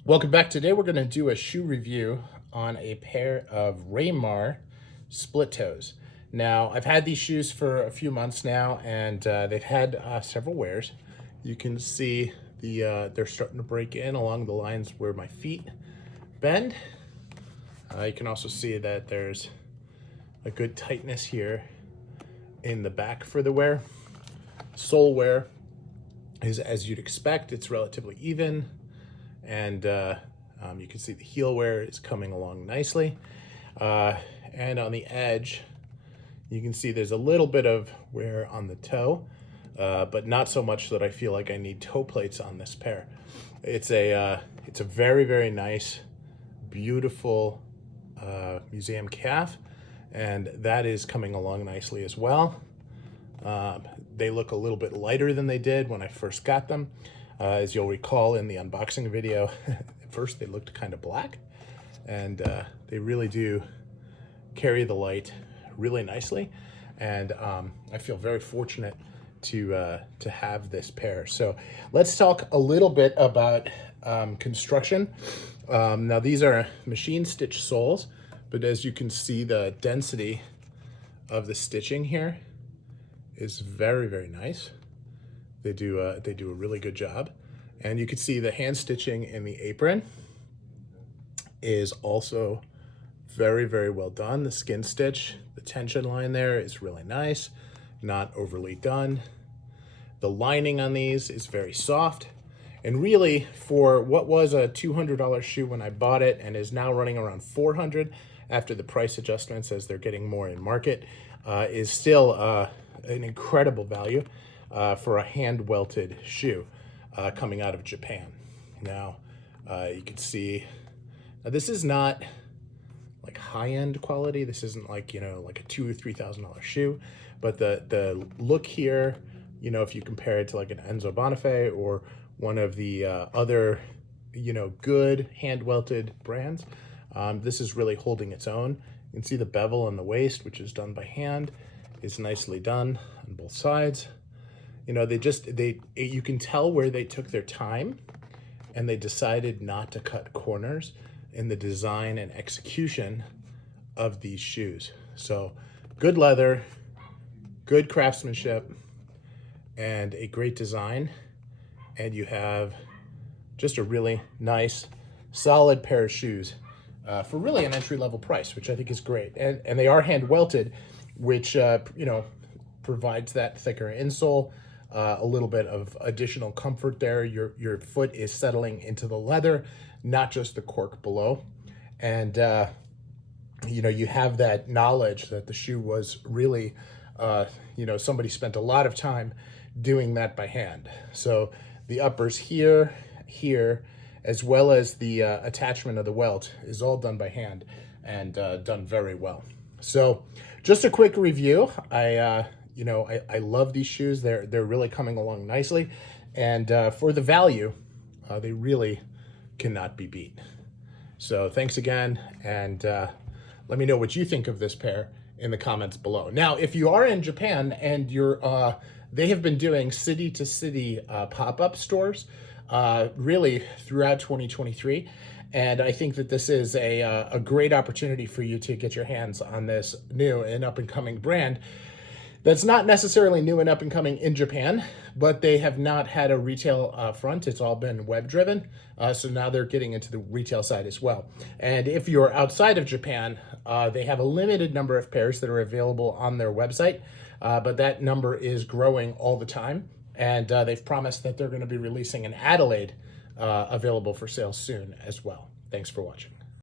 Welcome back. Today we're going to do a shoe review on a pair of RayMar split toes. Now, I've had these shoes for a few months now, and they've had several wears. You can see they're starting to break in along the lines where my feet bend. You can also see that there's a good tightness here in the back for the wear. Sole wear is as you'd expect. It's relatively even. And you can see the heel wear is coming along nicely. And on the edge, you can see there's a little bit of wear on the toe, but not so much that I feel like I need toe plates on this pair. It's a very, very nice, beautiful museum calf, and that is coming along nicely as well. They look a little bit lighter than they did when I first got them. As you'll recall in the unboxing video, at first they looked kind of black, and they really do carry the light really nicely. And I feel very fortunate to have this pair. So let's talk a little bit about construction. Now these are machine stitch soles, but as you can see, the density of the stitching here is very, very nice. They do a really good job. And you can see the hand stitching in the apron is also very, very well done. The skin stitch, the tension line there is really nice, not overly done. The lining on these is very soft. And really, for what was a $200 shoe when I bought it and is now running around $400 after the price adjustments as they're getting more in market, is still an incredible value. For a hand-welted shoe coming out of Japan. Now, you can see, this is not like high-end quality. This isn't like, like a $2,000 or $3,000 shoe, but the look here, if you compare it to like an Enzo Bonifay or one of the other, good hand-welted brands, this is really holding its own. You can see the bevel on the waist, which is done by hand, is nicely done on both sides. You can tell where they took their time and they decided not to cut corners in the design and execution of these shoes. So good leather, good craftsmanship, and a great design. And you have just a really nice, solid pair of shoes for really an entry-level price, which I think is great. And they are hand welted, which, provides that thicker insole. A little bit of additional comfort there. Your foot is settling into the leather, not just the cork below. And, you have that knowledge that the shoe was really, somebody spent a lot of time doing that by hand. So the uppers here, as well as the attachment of the welt is all done by hand and done very well. So just a quick review. I love these shoes. They're really coming along nicely. And for the value, they really cannot be beat. So thanks again. And let me know what you think of this pair in the comments below. Now, if you are in Japan and they have been doing city to city pop-up stores really throughout 2023. And I think that this is a great opportunity for you to get your hands on this new and up and coming brand. That's not necessarily new and up and coming in Japan, but they have not had a retail front. It's all been web driven. So now they're getting into the retail side as well. And if you're outside of Japan, they have a limited number of pairs that are available on their website, but that number is growing all the time. And they've promised that they're going to be releasing an Adelaide available for sale soon as well. Thanks for watching.